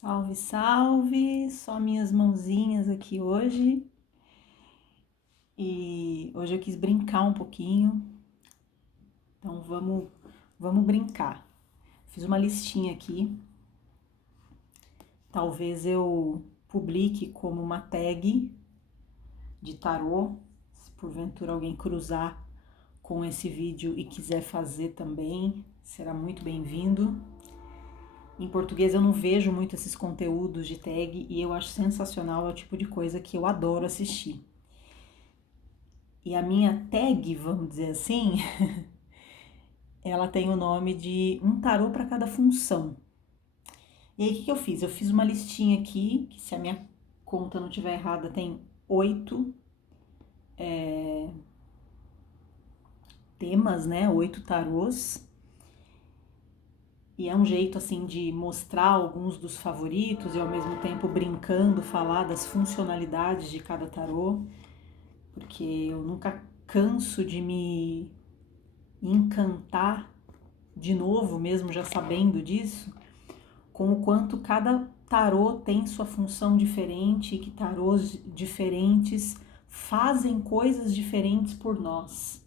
Salve, salve! Só minhas mãozinhas aqui hoje. E hoje eu quis brincar um pouquinho. Então vamos brincar. Fiz uma listinha aqui. Talvez eu publique como uma tag de tarô, se porventura alguém cruzar com esse vídeo e quiser fazer também, será muito bem-vindo. Em português eu não vejo muito esses conteúdos de tag e eu acho sensacional, é o tipo de coisa que eu adoro assistir. E a minha tag, vamos dizer assim, ela tem o nome de um tarô para cada função. E aí o que eu fiz? Eu fiz uma listinha aqui, que se a minha conta não estiver errada, tem 8 temas, né? 8 tarôs. E é um jeito assim de mostrar alguns dos favoritos e ao mesmo tempo brincando, falar das funcionalidades de cada tarô, porque eu nunca canso de me encantar de novo, mesmo já sabendo disso, com o quanto cada tarô tem sua função diferente e que tarôs diferentes fazem coisas diferentes por nós,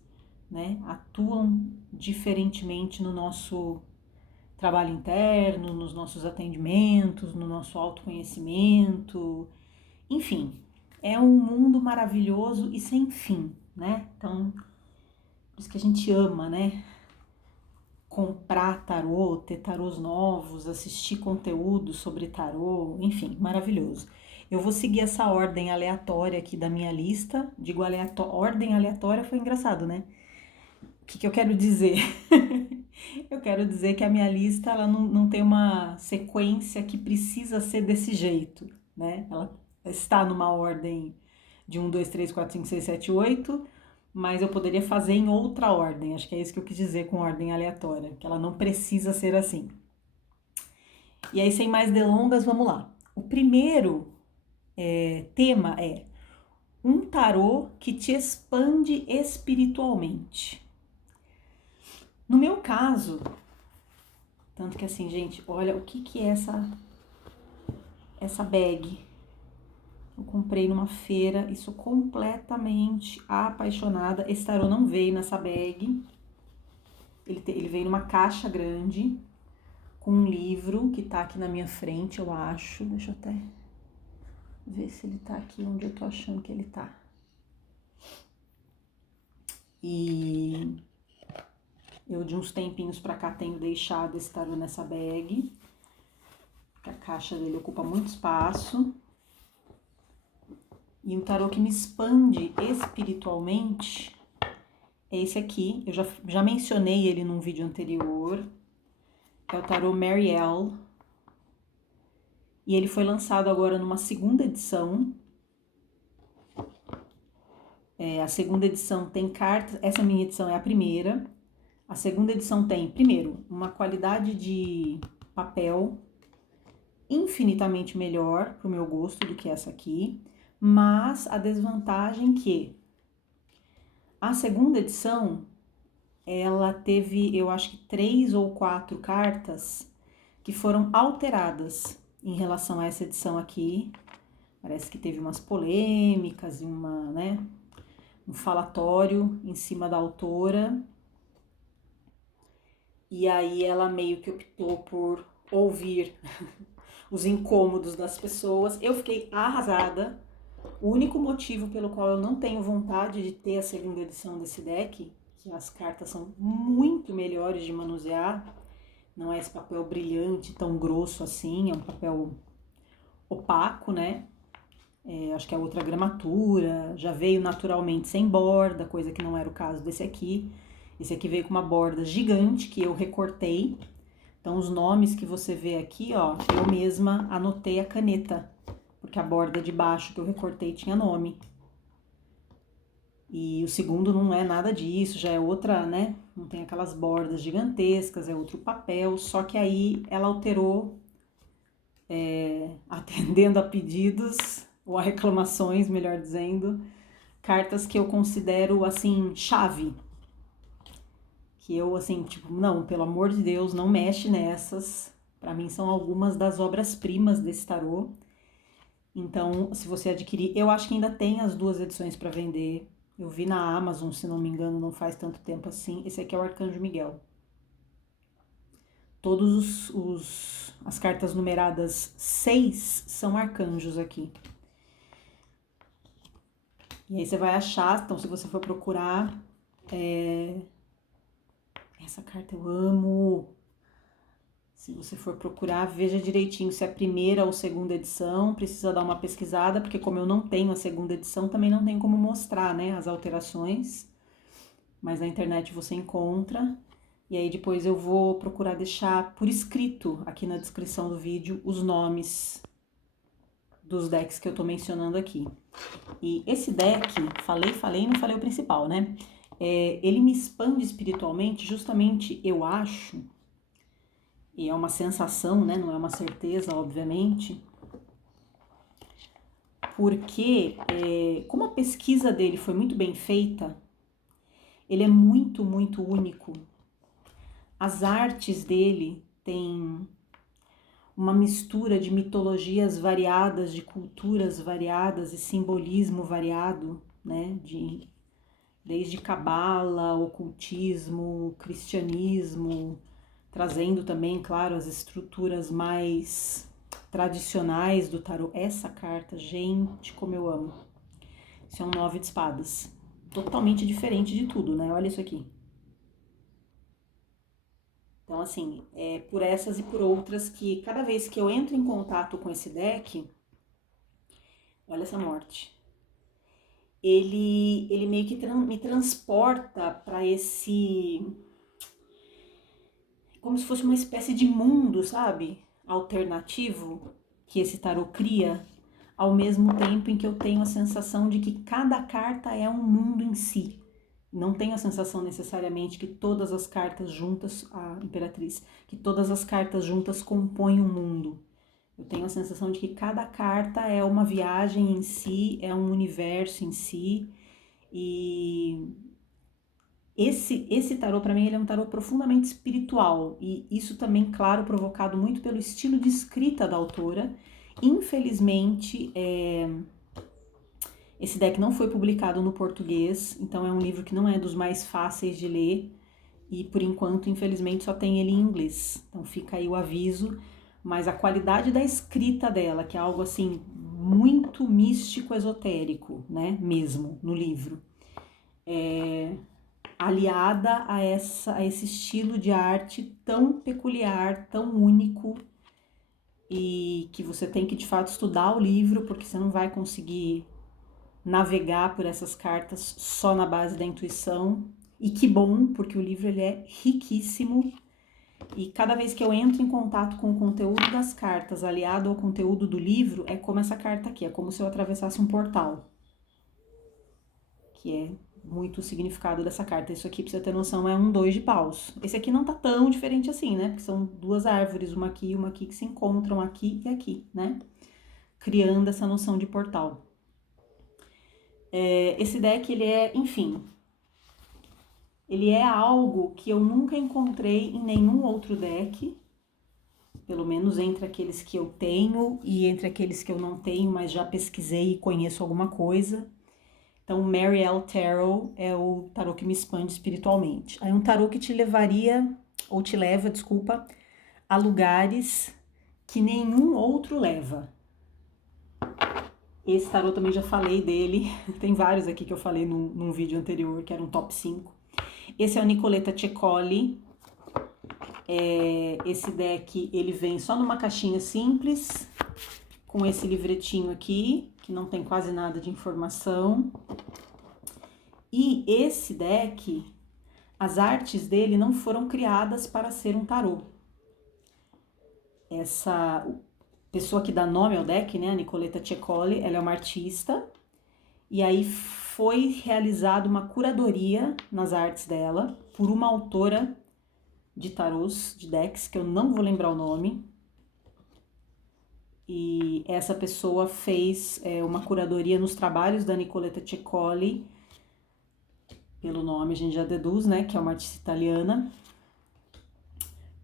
né? Atuam diferentemente no nosso trabalho interno, nos nossos atendimentos, no nosso autoconhecimento, enfim, é um mundo maravilhoso e sem fim, né? Então, por isso que a gente ama, né? Comprar tarô, ter tarôs novos, assistir conteúdo sobre tarô, enfim, maravilhoso. Eu vou seguir essa ordem aleatória aqui da minha lista. Digo ordem aleatória foi engraçado, né? O que eu quero dizer? Eu quero dizer que a minha lista ela não tem uma sequência que precisa ser desse jeito, né? Ela está numa ordem de 1, 2, 3, 4, 5, 6, 7, 8, mas eu poderia fazer em outra ordem. Acho que é isso que eu quis dizer com ordem aleatória, que ela não precisa ser assim. E aí, sem mais delongas, vamos lá. O primeiro tema é um tarô que te expande espiritualmente. No meu caso, tanto que assim, gente, olha o que é essa bag. Eu comprei numa feira e sou completamente apaixonada. Esse tarô não veio nessa bag. Ele veio numa caixa grande com um livro que tá aqui na minha frente, eu acho. Deixa eu até ver se ele tá aqui onde eu tô achando que ele tá. E eu de uns tempinhos pra cá tenho deixado esse tarô nessa bag, porque a caixa dele ocupa muito espaço. E um tarô que me expande espiritualmente é esse aqui. Eu já mencionei ele num vídeo anterior. É o tarô Marielle. E ele foi lançado agora numa segunda edição. A segunda edição tem cartas. Essa minha edição é a primeira. A segunda edição tem, primeiro, uma qualidade de papel infinitamente melhor pro meu gosto do que essa aqui. Mas a desvantagem que a segunda edição, ela teve, eu acho que 3 ou 4 cartas que foram alteradas em relação a essa edição aqui. Parece que teve umas polêmicas e um falatório em cima da autora. E aí ela meio que optou por ouvir os incômodos das pessoas. Eu fiquei arrasada. O único motivo pelo qual eu não tenho vontade de ter a segunda edição desse deck, que as cartas são muito melhores de manusear, não é esse papel brilhante, tão grosso assim, é um papel opaco, né? Acho que é outra gramatura, já veio naturalmente sem borda, coisa que não era o caso desse aqui. Esse aqui veio com uma borda gigante que eu recortei. Então, os nomes que você vê aqui, ó, eu mesma anotei a caneta, porque a borda de baixo que eu recortei tinha nome. E o segundo não é nada disso, já é outra, né? Não tem aquelas bordas gigantescas, é outro papel, só que aí ela alterou, atendendo a pedidos, ou a reclamações, melhor dizendo, cartas que eu considero, assim, chave. Que eu, assim, tipo, não, pelo amor de Deus, não mexe nessas, Para mim são algumas das obras-primas desse tarô. Então, se você adquirir, eu acho que ainda tem as 2 edições para vender. Eu vi na Amazon, se não me engano, não faz tanto tempo assim. Esse aqui é o Arcanjo Miguel. As cartas numeradas 6 são arcanjos aqui. E aí você vai achar, então se você for procurar, essa carta eu amo. Se você for procurar, veja direitinho se é a primeira ou segunda edição, precisa dar uma pesquisada, porque como eu não tenho a segunda edição, também não tem como mostrar, né, as alterações. Mas na internet você encontra. E aí depois eu vou procurar deixar por escrito aqui na descrição do vídeo os nomes dos decks que eu tô mencionando aqui. E esse deck, falei, não falei o principal, né? Ele me expande espiritualmente, justamente, eu acho, e é uma sensação, né? Não é uma certeza, obviamente, porque como a pesquisa dele foi muito bem feita, ele é muito, muito único. As artes dele têm uma mistura de mitologias variadas, de culturas variadas e simbolismo variado, né? Desde cabala, ocultismo, cristianismo, trazendo também, claro, as estruturas mais tradicionais do tarô. Essa carta, gente, como eu amo. Isso é um 9 de espadas. Totalmente diferente de tudo, né? Olha isso aqui. Então, assim, por essas e por outras que cada vez que eu entro em contato com esse deck, olha essa morte. Ele meio que me transporta para esse... como se fosse uma espécie de mundo, sabe? Alternativo que esse tarô cria, ao mesmo tempo em que eu tenho a sensação de que cada carta é um mundo em si. Não tenho a sensação necessariamente que todas as cartas juntas, a Imperatriz, que todas as cartas juntas compõem um mundo. Eu tenho a sensação de que cada carta é uma viagem em si, é um universo em si. E esse tarô, para mim, ele é um tarô profundamente espiritual. E isso também, claro, provocado muito pelo estilo de escrita da autora. Infelizmente, esse deck não foi publicado no português, então é um livro que não é dos mais fáceis de ler e por enquanto, infelizmente, só tem ele em inglês. Então fica aí o aviso, mas a qualidade da escrita dela, que é algo assim muito místico, esotérico, né, mesmo no livro, aliada a esse estilo de arte tão peculiar, tão único e que você tem que de fato estudar o livro, porque você não vai conseguir navegar por essas cartas só na base da intuição. E que bom, porque o livro ele é riquíssimo. E cada vez que eu entro em contato com o conteúdo das cartas aliado ao conteúdo do livro, é como essa carta aqui, é como se eu atravessasse um portal. Que é muito o significado dessa carta. Isso aqui, pra você ter noção, é um 2 de paus. Esse aqui não tá tão diferente assim, né? Porque são 2 árvores, uma aqui e uma aqui, que se encontram aqui e aqui, né? Criando essa noção de portal. Esse deck, ele é, enfim, ele é algo que eu nunca encontrei em nenhum outro deck, pelo menos entre aqueles que eu tenho e entre aqueles que eu não tenho, mas já pesquisei e conheço alguma coisa. Então, Marielle Tarot é o tarô que me expande espiritualmente. É um tarô que te levaria, ou te leva, desculpa, a lugares que nenhum outro leva. Esse tarô também já falei dele, tem vários aqui que eu falei num vídeo anterior, que era um top 5. Esse é o Nicoletta Cecoli. Esse deck, ele vem só numa caixinha simples, com esse livretinho aqui, que não tem quase nada de informação. E esse deck, as artes dele não foram criadas para ser um tarô. Essa pessoa que dá nome ao deck, né, a Nicoletta Cecoli, ela é uma artista, e aí foi realizada uma curadoria nas artes dela por uma autora de tarôs, de decks, que eu não vou lembrar o nome, e essa pessoa fez uma curadoria nos trabalhos da Nicoletta Cecoli, pelo nome a gente já deduz, né, que é uma artista italiana,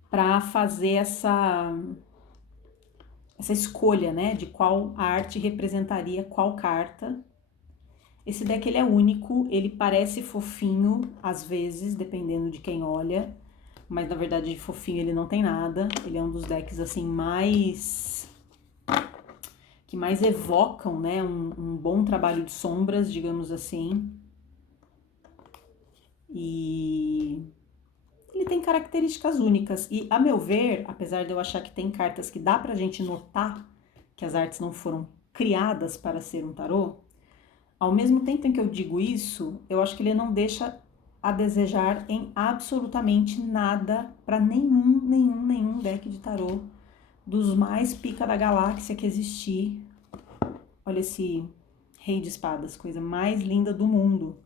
para fazer essa escolha, né, de qual arte representaria qual carta. Esse deck ele é único, ele parece fofinho às vezes, dependendo de quem olha, mas na verdade de fofinho ele não tem nada. Ele é um dos decks assim que mais evocam, né, um bom trabalho de sombras, digamos assim. E ele tem características únicas. E, a meu ver, apesar de eu achar que tem cartas que dá pra gente notar que as artes não foram criadas para ser um tarô, ao mesmo tempo em que eu digo isso, eu acho que ele não deixa a desejar em absolutamente nada para nenhum deck de tarô dos mais pica da galáxia que existir. Olha esse Rei de Espadas, coisa mais linda do mundo.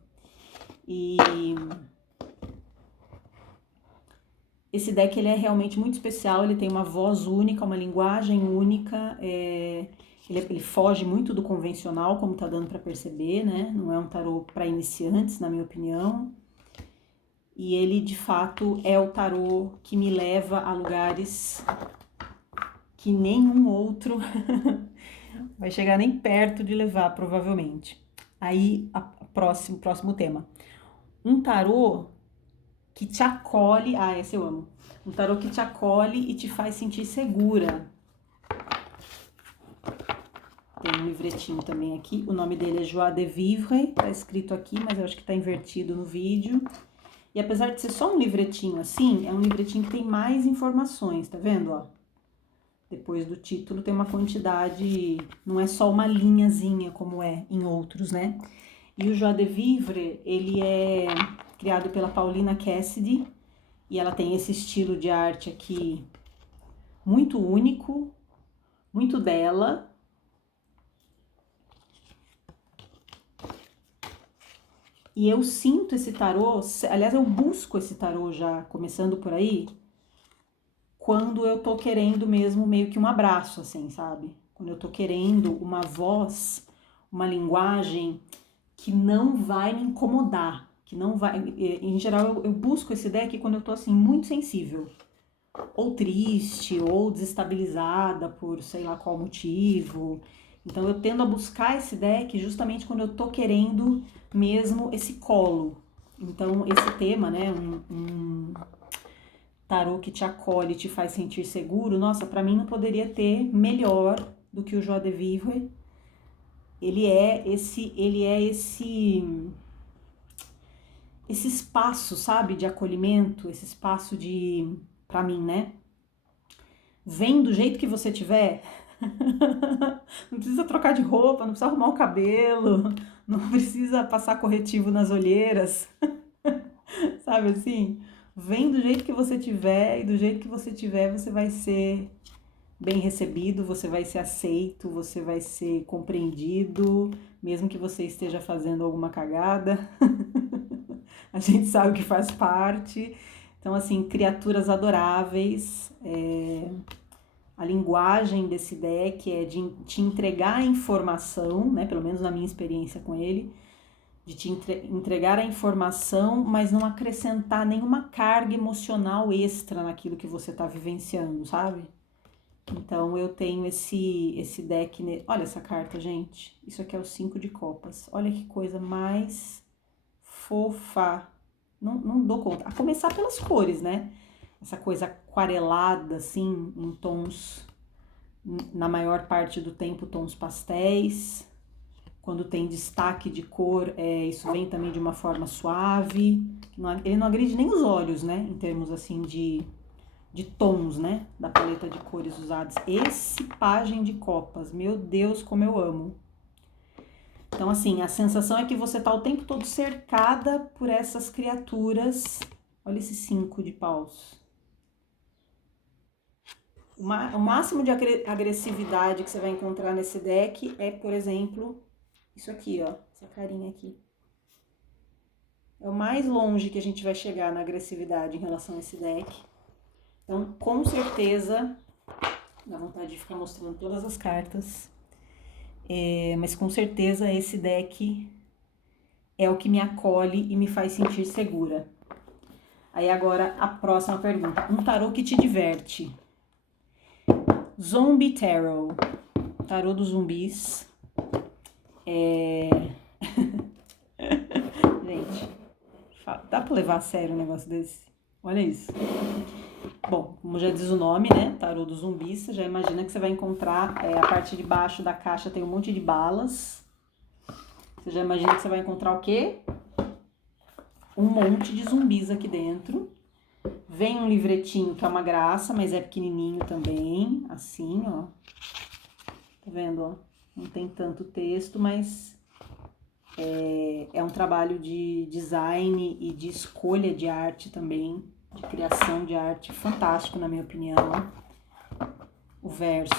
E esse deck ele é realmente muito especial, ele tem uma voz única, uma linguagem única, ele foge muito do convencional, como tá dando para perceber, né? Não é um tarô para iniciantes, na minha opinião. E ele, de fato, é o tarô que me leva a lugares que nenhum outro vai chegar nem perto de levar, provavelmente. Aí, próximo tema. Um tarô que te acolhe. Ah, esse eu amo. Um tarô que te acolhe e te faz sentir segura. Tem um livretinho também aqui. O nome dele é Joie de Vivre. Tá escrito aqui, mas eu acho que tá invertido no vídeo. E apesar de ser só um livretinho assim, é um livretinho que tem mais informações, tá vendo, ó? Depois do título tem uma quantidade, não é só uma linhazinha como é em outros, né? E o Joie de Vivre, ele é criado pela Paulina Cassidy e ela tem esse estilo de arte aqui muito único, muito dela. E eu sinto esse tarô, aliás, eu busco esse tarô já, começando por aí, quando eu tô querendo mesmo meio que um abraço, assim, sabe? Quando eu tô querendo uma voz, uma linguagem que não vai me incomodar, que não vai... Em geral, eu busco esse deck quando eu tô, assim, muito sensível. Ou triste, ou desestabilizada por sei lá qual motivo. Então eu tendo a buscar esse deck justamente quando eu tô querendo mesmo esse colo. Então esse tema, né, um tarô que te acolhe, te faz sentir seguro, nossa, pra mim não poderia ter melhor do que o Joie de Vivre. Ele é esse espaço, sabe, de acolhimento, esse espaço de, pra mim, né? Vem do jeito que você tiver. Não precisa trocar de roupa, não precisa arrumar o cabelo, não precisa passar corretivo nas olheiras, sabe assim? Vem do jeito que você tiver e do jeito que você tiver você vai ser bem recebido, você vai ser aceito, você vai ser compreendido, mesmo que você esteja fazendo alguma cagada. A gente sabe que faz parte. Então, assim, criaturas adoráveis. A linguagem desse deck é de te entregar a informação, né? Pelo menos na minha experiência com ele, de te entregar a informação, mas não acrescentar nenhuma carga emocional extra naquilo que você está vivenciando, sabe? Então eu tenho esse deck. Olha essa carta, gente. Isso aqui é o 5 de copas. Olha que coisa mais fofa. Não dou conta. A começar pelas cores, né? Essa coisa aquarelada, assim, em tons, na maior parte do tempo, tons pastéis. Quando tem destaque de cor, isso vem também de uma forma suave. Ele não agride nem os olhos, né? Em termos, assim, de tons, né? Da paleta de cores usadas. Esse pajem de copas, meu Deus, como eu amo. Então, assim, a sensação é que você tá o tempo todo cercada por essas criaturas. Olha esse 5 de paus. O máximo de agressividade que você vai encontrar nesse deck é, por exemplo, isso aqui, ó. Essa carinha aqui. É o mais longe que a gente vai chegar na agressividade em relação a esse deck. Então, com certeza, dá vontade de ficar mostrando todas as cartas. Mas com certeza esse deck é o que me acolhe e me faz sentir segura. Aí agora a próxima pergunta. Um tarô que te diverte. Zombie Tarot. Tarô dos zumbis. Gente, dá pra levar a sério um negócio desse? Olha isso. Bom, como já diz o nome, né? Tarô dos zumbis, você já imagina que você vai encontrar, a parte de baixo da caixa tem um monte de balas. Você já imagina que você vai encontrar o quê? Um monte de zumbis aqui dentro. Vem um livretinho que é uma graça, mas é pequenininho também, assim, ó. Tá vendo, ó? Não tem tanto texto, mas é um trabalho de design e de escolha de arte também, de criação de arte fantástico, na minha opinião. O verso,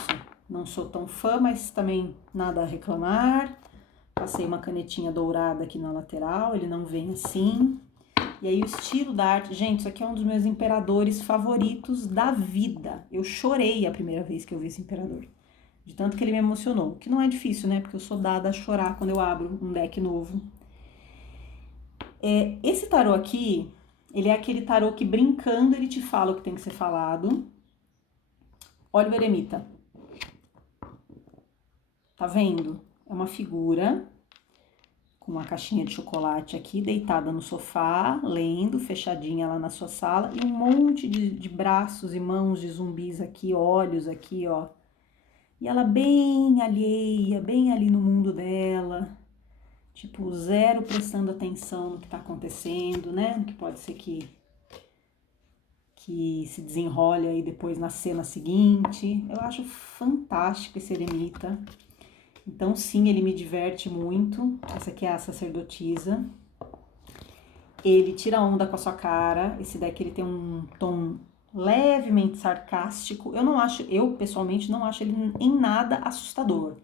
não sou tão fã, mas também nada a reclamar. Passei uma canetinha dourada aqui na lateral, ele não vem assim. E aí o estilo da arte, gente, isso aqui é um dos meus imperadores favoritos da vida. Eu chorei a primeira vez que eu vi esse imperador, de tanto que ele me emocionou. Que não é difícil, né? Porque eu sou dada a chorar quando eu abro um deck novo. Esse tarô aqui, ele é aquele tarô que brincando ele te fala o que tem que ser falado. Olha o eremita. Tá vendo? É uma figura com uma caixinha de chocolate aqui, deitada no sofá, lendo, fechadinha lá na sua sala, e um monte de braços e mãos de zumbis aqui, olhos aqui, ó. E ela bem alheia, bem ali no mundo dela, tipo, zero prestando atenção no que tá acontecendo, né? No que pode ser que se desenrole aí depois na cena seguinte. Eu acho fantástico esse eremita. Então, sim, ele me diverte muito. Essa aqui é a sacerdotisa. Ele tira onda com a sua cara. Esse deck ele tem um tom levemente sarcástico. Eu pessoalmente não acho ele em nada assustador.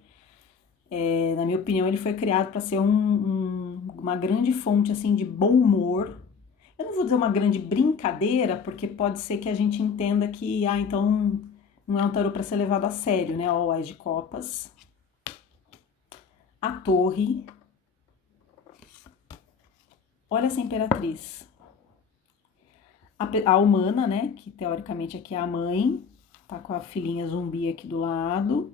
Na minha opinião, ele foi criado para ser uma grande fonte assim de bom humor. Eu não vou dizer uma grande brincadeira, porque pode ser que a gente entenda que, então não é um tarô para ser levado a sério, né? Ó, o Ás de Copas. A Torre. Olha essa Imperatriz. A humana, né? Que teoricamente aqui é a mãe. Tá com a filhinha zumbi aqui do lado.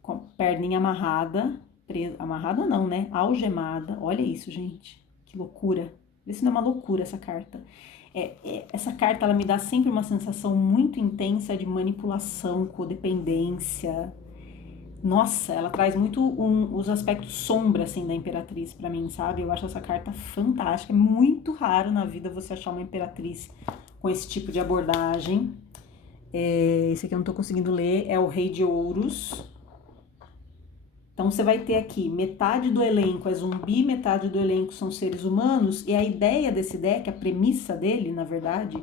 Com a perninha amarrada. Presa. Amarrada não, né? Algemada. Olha isso, gente. Que loucura. Vê se não é uma loucura essa carta. Essa carta, ela me dá sempre uma sensação muito intensa de manipulação, codependência. Nossa, ela traz muito os aspectos sombra, assim, da Imperatriz pra mim, sabe? Eu acho essa carta fantástica. É muito raro na vida você achar uma Imperatriz com esse tipo de abordagem. Esse aqui eu não tô conseguindo ler. É o Rei de Ouros. Então, você vai ter aqui metade do elenco é zumbi, metade do elenco são seres humanos. E a ideia desse deck, a premissa dele, na verdade,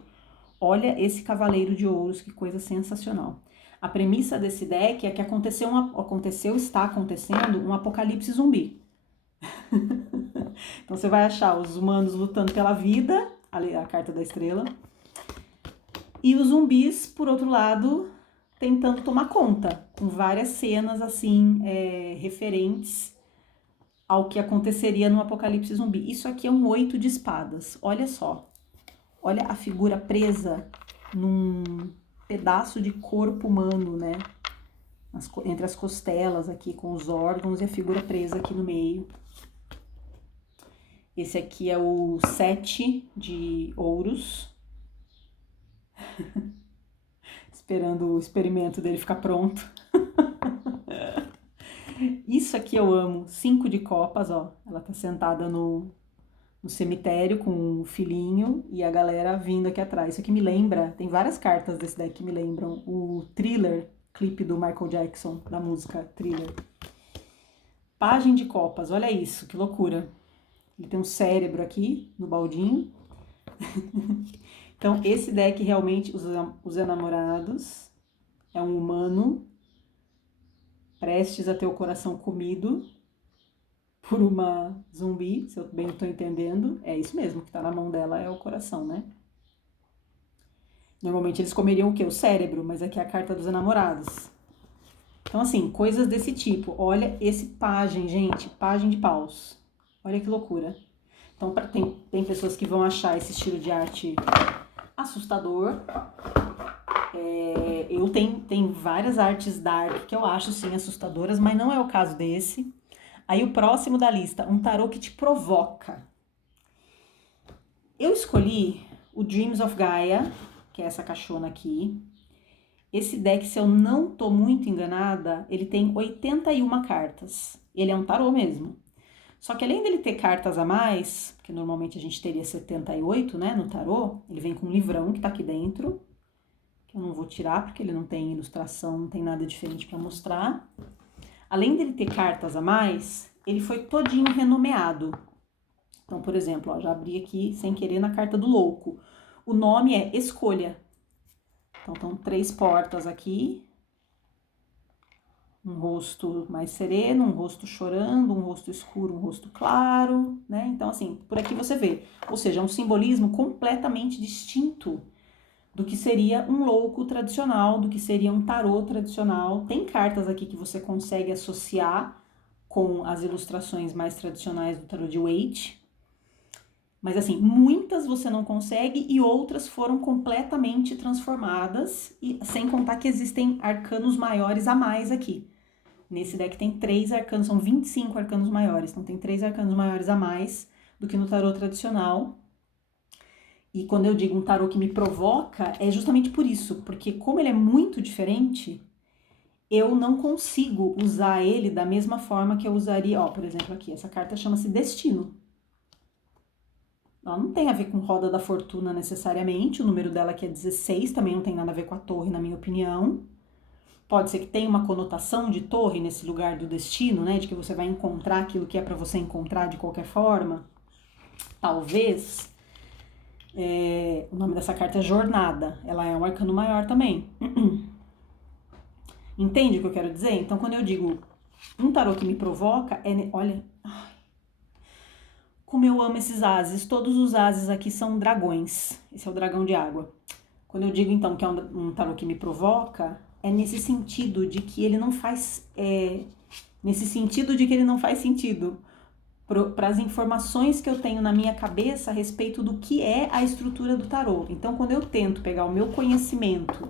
olha esse Cavaleiro de Ouros, que coisa sensacional. A premissa desse deck é que está acontecendo um apocalipse zumbi. Então você vai achar os humanos lutando pela vida, a carta da estrela, e os zumbis, por outro lado, tentando tomar conta, com várias cenas assim, referentes ao que aconteceria no apocalipse zumbi. Isso aqui é um 8 de espadas, olha só. Olha a figura presa num pedaço de corpo humano, né? Entre as costelas aqui, com os órgãos e a figura presa aqui no meio. Esse aqui é o 7 de ouros. Esperando o experimento dele ficar pronto. Isso aqui eu amo. 5 de copas, ó. Ela tá sentada no cemitério com o filhinho e a galera vindo aqui atrás. Isso aqui me lembra, tem várias cartas desse deck que me lembram o Thriller, clipe do Michael Jackson, da música Thriller. Pajem de copas, olha isso, que loucura. Ele tem um cérebro aqui no baldinho. Então, esse deck realmente, os enamorados, é um humano prestes a ter o coração comido por uma zumbi, se eu bem estou entendendo. É isso mesmo, que tá na mão dela é o coração, né? Normalmente eles comeriam o quê? O cérebro, mas aqui é a carta dos enamorados. Então, assim, coisas desse tipo. Olha esse pajem, gente, pajem de paus. Olha que loucura. Então, tem pessoas que vão achar esse estilo de arte assustador. Eu tenho várias artes dark que eu acho, sim, assustadoras, mas não é o caso desse. Aí o próximo da lista, um tarô que te provoca. Eu escolhi o Dreams of Gaia, que é essa caixona aqui. Esse deck, se eu não tô muito enganada, ele tem 81 cartas. Ele é um tarô mesmo. Só que além dele ter cartas a mais, porque normalmente a gente teria 78, né, no tarô, ele vem com um livrão que tá aqui dentro, que eu não vou tirar porque ele não tem ilustração, não tem nada diferente para mostrar. Além dele ter cartas a mais, ele foi todinho renomeado. Então, por exemplo, ó, já abri aqui sem querer na carta do louco. O nome é Escolha. Então, estão 3 portas aqui. Um rosto mais sereno, um rosto chorando, um rosto escuro, um rosto claro, né? Então, assim, por aqui você vê. Ou seja, é um simbolismo completamente distinto do que seria um louco tradicional, do que seria um tarô tradicional. Tem cartas aqui que você consegue associar com as ilustrações mais tradicionais do tarô de Waite. Mas, assim, muitas você não consegue e outras foram completamente transformadas, e sem contar que existem arcanos maiores a mais aqui. Nesse deck tem 3 arcanos, são 25 arcanos maiores, então tem 3 arcanos maiores a mais do que no tarô tradicional. E quando eu digo um tarô que me provoca, é justamente por isso, porque como ele é muito diferente, eu não consigo usar ele da mesma forma que eu usaria, ó, por exemplo aqui, essa carta chama-se Destino. Ela não tem a ver com Roda da Fortuna necessariamente, o número dela aqui é 16, também não tem nada a ver com a torre, na minha opinião. Pode ser que tenha uma conotação de torre nesse lugar do destino, né? De que você vai encontrar aquilo que é para você encontrar de qualquer forma. Talvez. O nome dessa carta é Jornada. Ela é um arcano maior também. Entende o que eu quero dizer? Então, quando eu digo um tarô que me provoca, olha. Ai, como eu amo esses ases. Todos os ases aqui são dragões. Esse é o dragão de água. Quando eu digo, então, que é um tarô que me provoca, é nesse sentido de que ele não faz... nesse sentido de que ele não faz sentido para as informações que eu tenho na minha cabeça a respeito do que é a estrutura do tarô. Então, quando eu tento pegar o meu conhecimento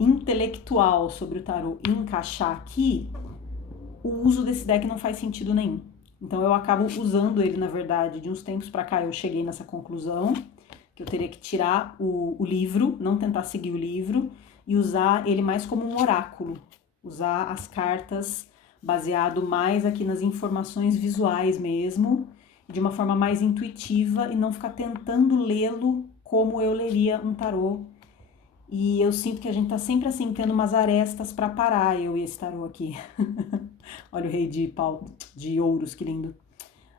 intelectual sobre o tarô e encaixar aqui, o uso desse deck não faz sentido nenhum. Então, eu acabo usando ele, na verdade, de uns tempos para cá eu cheguei nessa conclusão, que eu teria que tirar o livro, não tentar seguir o livro, e usar ele mais como um oráculo. Usar as cartas baseado mais aqui nas informações visuais mesmo, de uma forma mais intuitiva e não ficar tentando lê-lo como eu leria um tarô. E eu sinto que a gente tá sempre assim, tendo umas arestas para parar, eu e esse tarô aqui. Olha o rei de ouros, que lindo.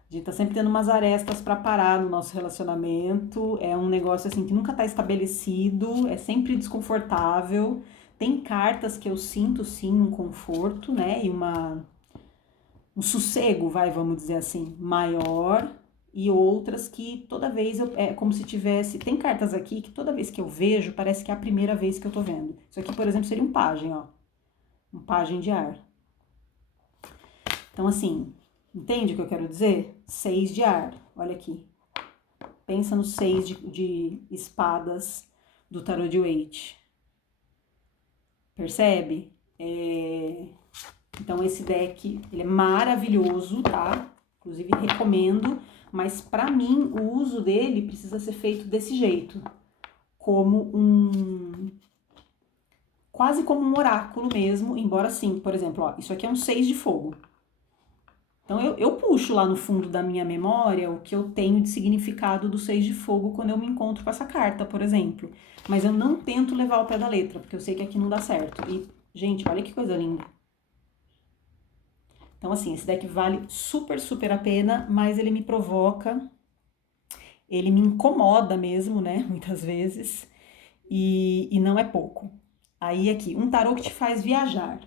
A gente tá sempre tendo umas arestas para parar no nosso relacionamento. É um negócio assim que nunca tá estabelecido, é sempre desconfortável. Tem cartas que eu sinto sim um conforto, né? E um sossego, vamos dizer assim, maior. E outras que toda vez é como se tivesse. Tem cartas aqui que toda vez que eu vejo, parece que é a primeira vez que eu tô vendo. Isso aqui, por exemplo, seria um pajem, ó. Um pajem de ar. Então, assim, entende o que eu quero dizer? 6 de ar, olha aqui. Pensa no 6 de espadas do tarô de Waite. Percebe? Então, esse deck, ele é maravilhoso, tá? Inclusive, recomendo. Mas, pra mim, o uso dele precisa ser feito desse jeito. Quase como um oráculo mesmo, embora sim. Por exemplo, ó, isso aqui é um 6 de fogo. Então, eu puxo lá no fundo da minha memória o que eu tenho de significado do 6 de fogo quando eu me encontro com essa carta, por exemplo. Mas eu não tento levar ao pé da letra, porque eu sei que aqui não dá certo. E, gente, olha que coisa linda. Então, assim, esse deck vale super, super a pena, mas ele me provoca, ele me incomoda mesmo, né, muitas vezes, e não é pouco. Aí, aqui, um tarô que te faz viajar.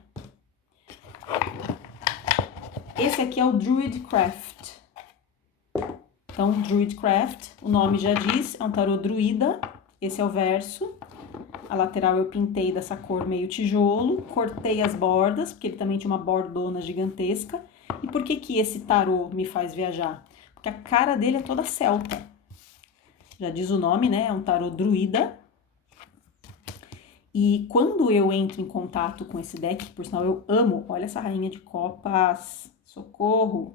Esse aqui é o Druidcraft. Então, Druidcraft, o nome já diz, é um tarô druida. Esse é o verso. A lateral eu pintei dessa cor meio tijolo, cortei as bordas, porque ele também tinha uma bordona gigantesca. E por que esse tarô me faz viajar? porque a cara dele é toda celta. Já diz o nome, né? É um tarô druida. E quando eu entro em contato com esse deck, por sinal eu amo, olha essa rainha de copas, socorro,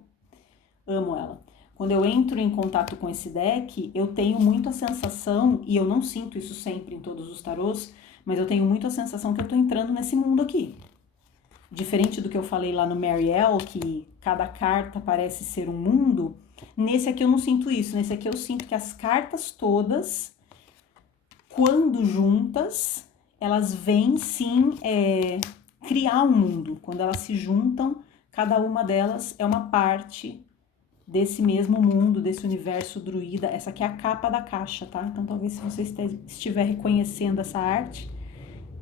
amo ela. Quando eu entro em contato com esse deck, eu tenho muito a sensação, e eu não sinto isso sempre em todos os tarôs, mas eu tenho muito a sensação que eu tô entrando nesse mundo aqui. Diferente do que eu falei lá no Marielle, que cada carta parece ser um mundo, nesse aqui eu não sinto isso. Nesse aqui eu sinto que as cartas todas, quando juntas, elas vêm sim criar um mundo. Quando elas se juntam, cada uma delas é uma parte desse mesmo mundo, desse universo druida. Essa aqui é a capa da caixa, tá? Então talvez se você estiver reconhecendo essa arte,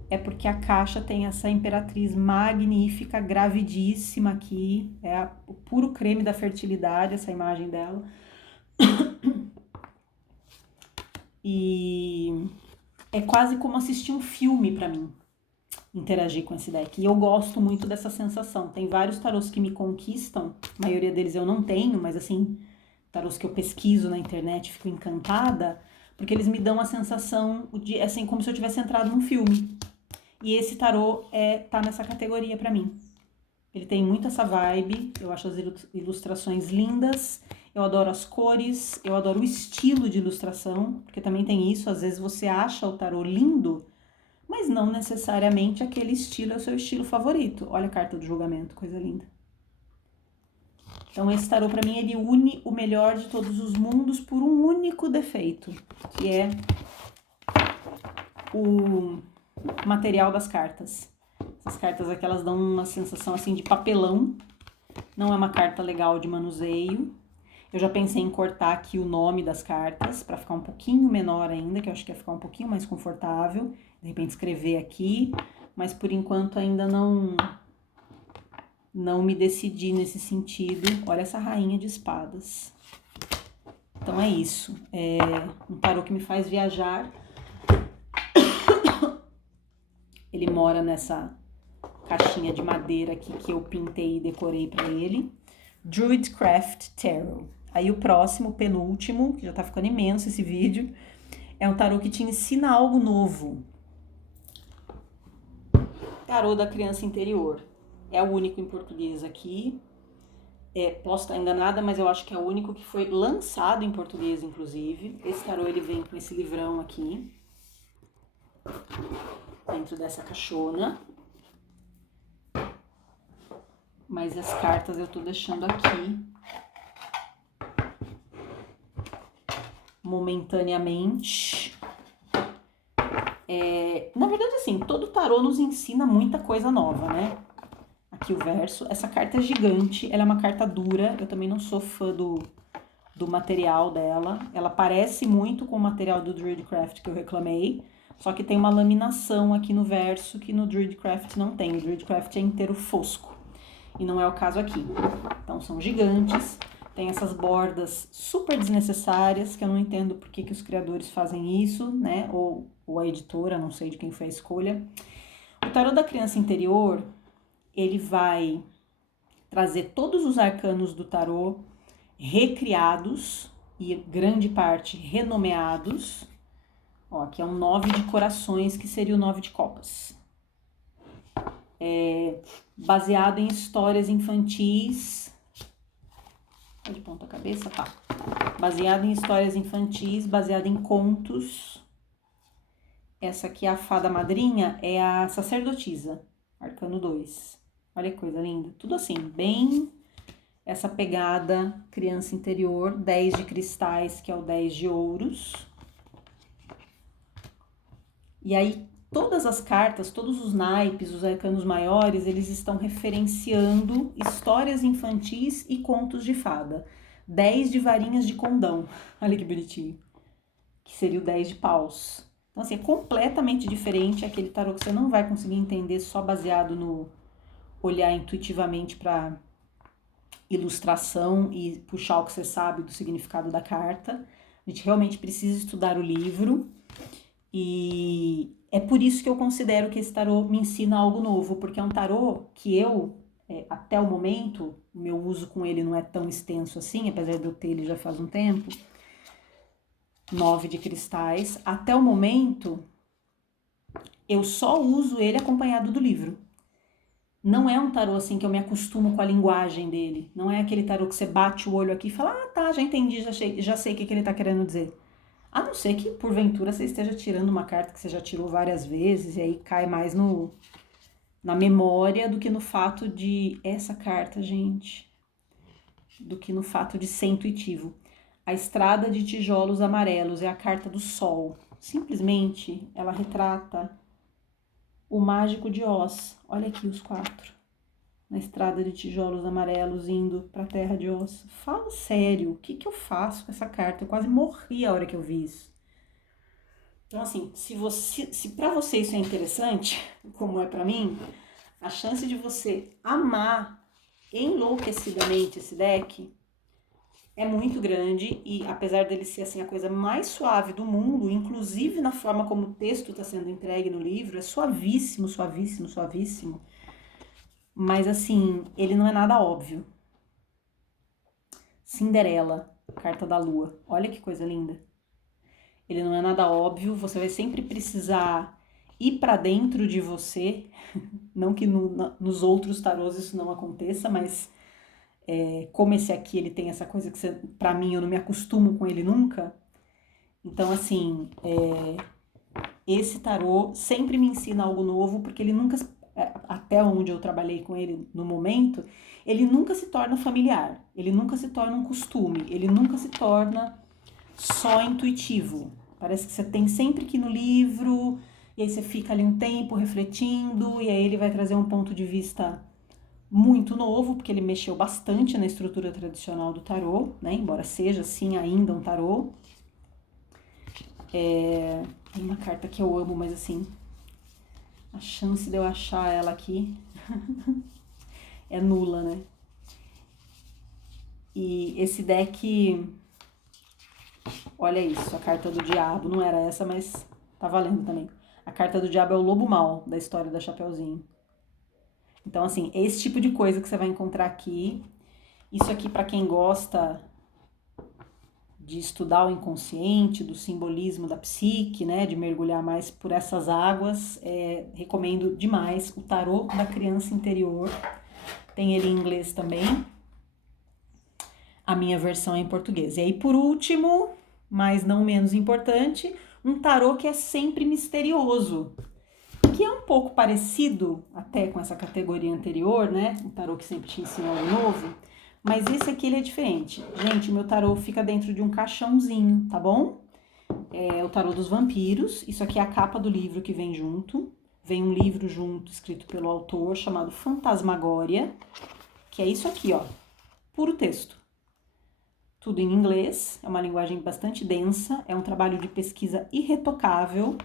é porque a caixa tem essa imperatriz magnífica, gravidíssima aqui. É o puro creme da fertilidade, essa imagem dela. E é quase como assistir um filme pra mim, interagir com esse deck. E eu gosto muito dessa sensação. Tem vários tarôs que me conquistam, a maioria deles eu não tenho, mas assim, tarôs que eu pesquiso na internet, fico encantada, porque eles me dão a sensação de, assim, como se eu tivesse entrado num filme. E esse tarô tá nessa categoria pra mim. Ele tem muito essa vibe, eu acho as ilustrações lindas, eu adoro as cores, eu adoro o estilo de ilustração, porque também tem isso, às vezes você acha o tarô lindo, mas não necessariamente aquele estilo é o seu estilo favorito. Olha a carta do julgamento, coisa linda. Então esse tarô pra mim, ele une o melhor de todos os mundos por um único defeito, que é o material das cartas. Essas cartas aqui, elas dão uma sensação assim de papelão. Não é uma carta legal de manuseio. Eu já pensei em cortar aqui o nome das cartas para ficar um pouquinho menor ainda, que eu acho que ia ficar um pouquinho mais confortável. De repente escrever aqui, mas por enquanto ainda não me decidi nesse sentido. Olha essa rainha de espadas. Então é isso. É um tarô que me faz viajar. Ele mora nessa caixinha de madeira aqui que eu pintei e decorei para ele. Druidcraft Tarot. Aí o próximo, penúltimo, que já tá ficando imenso esse vídeo, é um tarô que te ensina algo novo. Tarô da criança interior. É o único em português aqui. Posso estar enganada, mas eu acho que é o único que foi lançado em português, inclusive. Esse tarô, ele vem com esse livrão aqui, dentro dessa caixona. Mas as cartas eu tô deixando aqui momentaneamente. Na verdade, assim, todo tarô nos ensina muita coisa nova, né? Aqui o verso. Essa carta é gigante, ela é uma carta dura. Eu também não sou fã do material dela. Ela parece muito com o material do Druidcraft que eu reclamei. Só que tem uma laminação aqui no verso que no Druidcraft não tem. O Druidcraft é inteiro fosco. E não é o caso aqui. Então são gigantes, tem essas bordas super desnecessárias, que eu não entendo por que os criadores fazem isso, né? Ou a editora, não sei de quem foi a escolha. O tarô da criança interior, ele vai trazer todos os arcanos do tarô recriados e grande parte renomeados. Ó, aqui é um 9 de corações, que seria o 9 de copas. Baseado em histórias infantis. Tá de ponta cabeça? Tá. Baseado em histórias infantis, baseado em contos. Essa aqui é a fada madrinha, é a sacerdotisa, arcano 2. Olha que coisa linda. Tudo assim, bem essa pegada criança interior. 10 de cristais, que é o 10 de ouros. E aí, todas as cartas, todos os naipes, os arcanos maiores, eles estão referenciando histórias infantis e contos de fada. 10 de varinhas de condão, olha que bonitinho, que seria o 10 de paus. Então, assim, é completamente diferente, aquele tarô que você não vai conseguir entender só baseado no olhar intuitivamente para ilustração e puxar o que você sabe do significado da carta. A gente realmente precisa estudar o livro. E é por isso que eu considero que esse tarô me ensina algo novo, porque é um tarô que eu até o momento, o meu uso com ele não é tão extenso assim, apesar de eu ter ele já faz um tempo, 9 de cristais, até o momento eu só uso ele acompanhado do livro. Não é um tarô assim que eu me acostumo com a linguagem dele. Não é aquele tarô que você bate o olho aqui e fala, ah tá, já entendi, já sei o que ele tá querendo dizer. A não ser que, porventura, você esteja tirando uma carta que você já tirou várias vezes e aí cai mais na memória do que no fato de essa carta, gente, do que no fato de ser intuitivo. A Estrada de Tijolos Amarelos é a carta do Sol. Simplesmente, ela retrata o Mágico de Oz. Olha aqui os 4. Na Estrada de Tijolos Amarelos, indo para a Terra de Oz. Fala sério, o que eu faço com essa carta? Eu quase morri a hora que eu vi isso. Então, assim, se para você isso é interessante, como é para mim, a chance de você amar enlouquecidamente esse deck é muito grande e apesar dele ser assim a coisa mais suave do mundo, inclusive na forma como o texto está sendo entregue no livro, é suavíssimo, suavíssimo, suavíssimo. Mas assim, ele não é nada óbvio. Cinderela, carta da lua. Olha que coisa linda. Ele não é nada óbvio, você vai sempre precisar ir para dentro de você. Não que nos outros tarôs isso não aconteça, mas como esse aqui ele tem essa coisa que pra mim eu não me acostumo com ele nunca. Então assim, esse tarô sempre me ensina algo novo, porque ele nunca, até onde eu trabalhei com ele no momento, ele nunca se torna familiar, ele nunca se torna um costume, ele nunca se torna só intuitivo. Parece que você tem sempre que ir no livro, e aí você fica ali um tempo refletindo, e aí ele vai trazer um ponto de vista muito novo, porque ele mexeu bastante na estrutura tradicional do tarô, né? Embora seja, sim, ainda um tarô. Tem uma carta que eu amo, mas assim, a chance de eu achar ela aqui é nula, né? E esse deck, olha isso, a carta do diabo, não era essa, mas tá valendo também. A carta do diabo é o lobo mau da história da Chapeuzinho. Então, assim, é esse tipo de coisa que você vai encontrar aqui. Isso aqui, para quem gosta de estudar o inconsciente, do simbolismo da psique, né, de mergulhar mais por essas águas, recomendo demais o Tarô da Criança Interior. Tem ele em inglês também. A minha versão é em português. E aí, por último, mas não menos importante, um tarô que é sempre misterioso, que é um pouco parecido até com essa categoria anterior, né? Um tarô que sempre te ensina algo novo. Mas esse aqui ele é diferente. Gente, o meu tarô fica dentro de um caixãozinho, tá bom? É o tarô dos vampiros. Isso aqui é a capa do livro que vem junto. Vem um livro junto, escrito pelo autor, chamado Fantasmagória, que é isso aqui, ó. Puro texto. Tudo em inglês, é uma linguagem bastante densa, é um trabalho de pesquisa irretocável.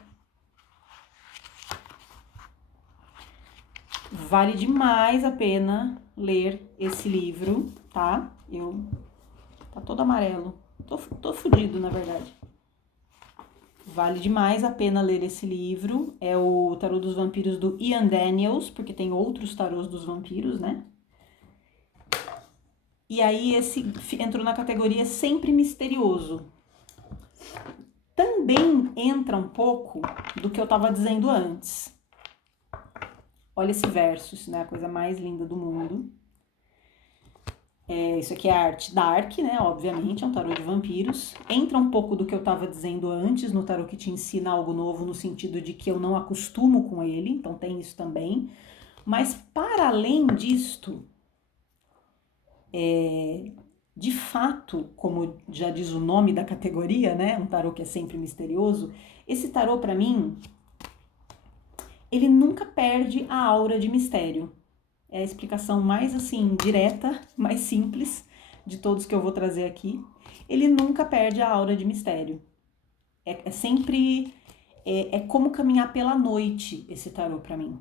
Vale demais a pena ler esse livro, tá? Tá todo amarelo. Tô fudido, na verdade. Vale demais a pena ler esse livro. É o Tarô dos Vampiros do Ian Daniels, porque tem outros tarôs dos vampiros, né? E aí esse entrou na categoria sempre misterioso. Também entra um pouco do que eu tava dizendo antes. Olha esse verso, isso não é a coisa mais linda do mundo. Isso aqui é a arte dark, né? Obviamente, é um tarô de vampiros. Entra um pouco do que eu estava dizendo antes no tarô que te ensina algo novo, no sentido de que eu não acostumo com ele, então tem isso também. Mas para além disto, de fato, como já diz o nome da categoria, né? Um tarô que é sempre misterioso. Esse tarô, para mim, ele nunca perde a aura de mistério. É a explicação mais assim, direta, mais simples de todos que eu vou trazer aqui. Ele nunca perde a aura de mistério. É sempre... É como caminhar pela noite esse tarô pra mim.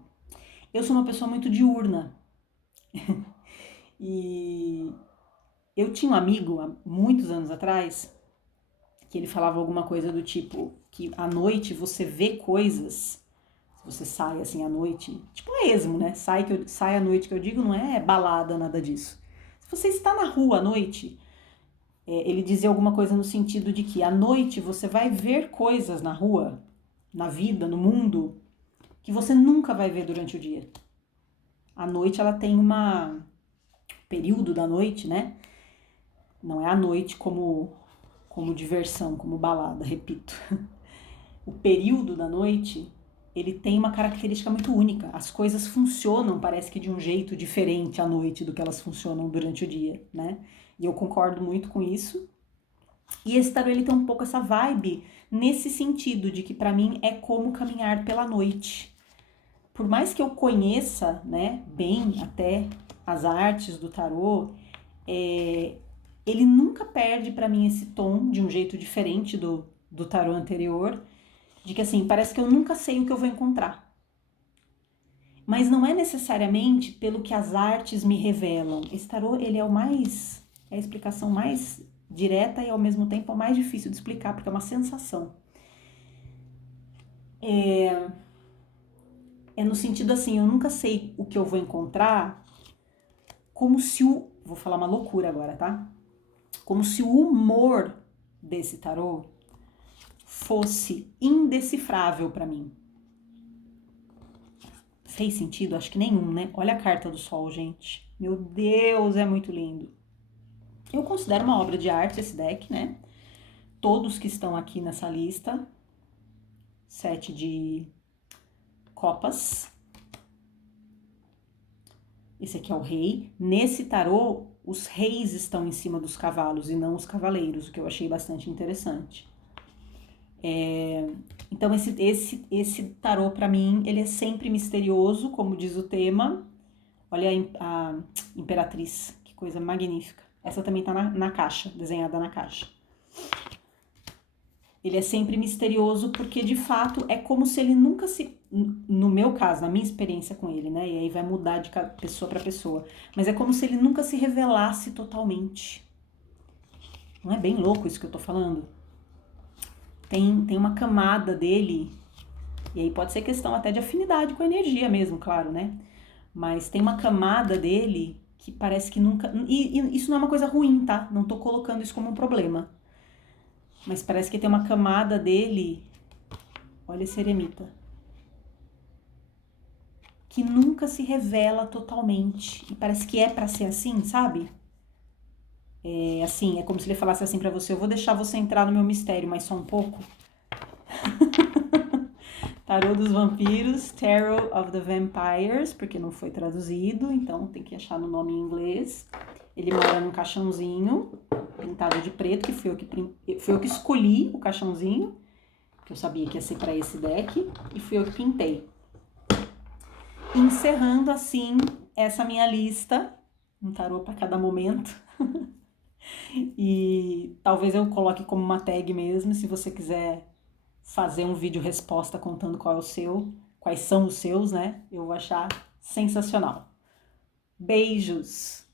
Eu sou uma pessoa muito diurna. E eu tinha um amigo, há muitos anos atrás, que ele falava alguma coisa do tipo que à noite você vê coisas, Se você sai assim à noite, tipo a esmo, né? Sai à noite que eu digo, não é balada, nada disso. Se você está na rua à noite, ele dizia alguma coisa no sentido de que à noite você vai ver coisas na rua, na vida, no mundo, que você nunca vai ver durante o dia. A noite ela tem uma período da noite, né? Não é a noite como diversão, como balada, repito. O período da noite, ele tem uma característica muito única. As coisas funcionam, parece que de um jeito diferente à noite do que elas funcionam durante o dia, né? E eu concordo muito com isso. E esse tarô, ele tem um pouco essa vibe nesse sentido de que para mim é como caminhar pela noite. Por mais que eu conheça, né, bem até as artes do tarô, ele nunca perde para mim esse tom de um jeito diferente do tarô anterior, de que assim, parece que eu nunca sei o que eu vou encontrar. Mas não é necessariamente pelo que as artes me revelam. Esse tarô, ele é é a explicação mais direta e ao mesmo tempo a mais difícil de explicar, porque é uma sensação. É no sentido assim, eu nunca sei o que eu vou encontrar, como se vou falar uma loucura agora, tá? Como se o humor desse tarô fosse indecifrável para mim. Fez sentido? Acho que nenhum, né? Olha a carta do sol, gente. Meu Deus, é muito lindo. Eu considero uma obra de arte esse deck, né? Todos que estão aqui nessa lista. 7 de copas. Esse aqui é o rei. Nesse tarô, os reis estão em cima dos cavalos e não os cavaleiros, o que eu achei bastante interessante. Então, esse tarô, para mim, ele é sempre misterioso, como diz o tema. Olha a Imperatriz, que coisa magnífica. Essa também tá na caixa, desenhada na caixa. Ele é sempre misterioso porque, de fato, é como se ele nunca se... No meu caso, na minha experiência com ele, né? E aí vai mudar de pessoa para pessoa. Mas é como se ele nunca se revelasse totalmente. Não é bem louco isso que eu tô falando? Tem uma camada dele, e aí pode ser questão até de afinidade com a energia mesmo, claro, né? Mas tem uma camada dele que parece que nunca... E isso não é uma coisa ruim, tá? Não tô colocando isso como um problema. Mas parece que tem uma camada dele... Olha esse eremita. Que nunca se revela totalmente. E parece que é pra ser assim, sabe? É assim, é como se ele falasse assim pra você: eu vou deixar você entrar no meu mistério, mas só um pouco. Tarô dos Vampiros, Tarot of the Vampires, porque não foi traduzido, então tem que achar no nome em inglês. Ele mora num caixãozinho pintado de preto, que fui eu que escolhi o caixãozinho, que eu sabia que ia ser pra esse deck, e fui eu que pintei. Encerrando assim essa minha lista, um tarô para cada momento. E talvez eu coloque como uma tag mesmo, se você quiser fazer um vídeo resposta contando qual é o seu, quais são os seus, né? Eu vou achar sensacional. Beijos!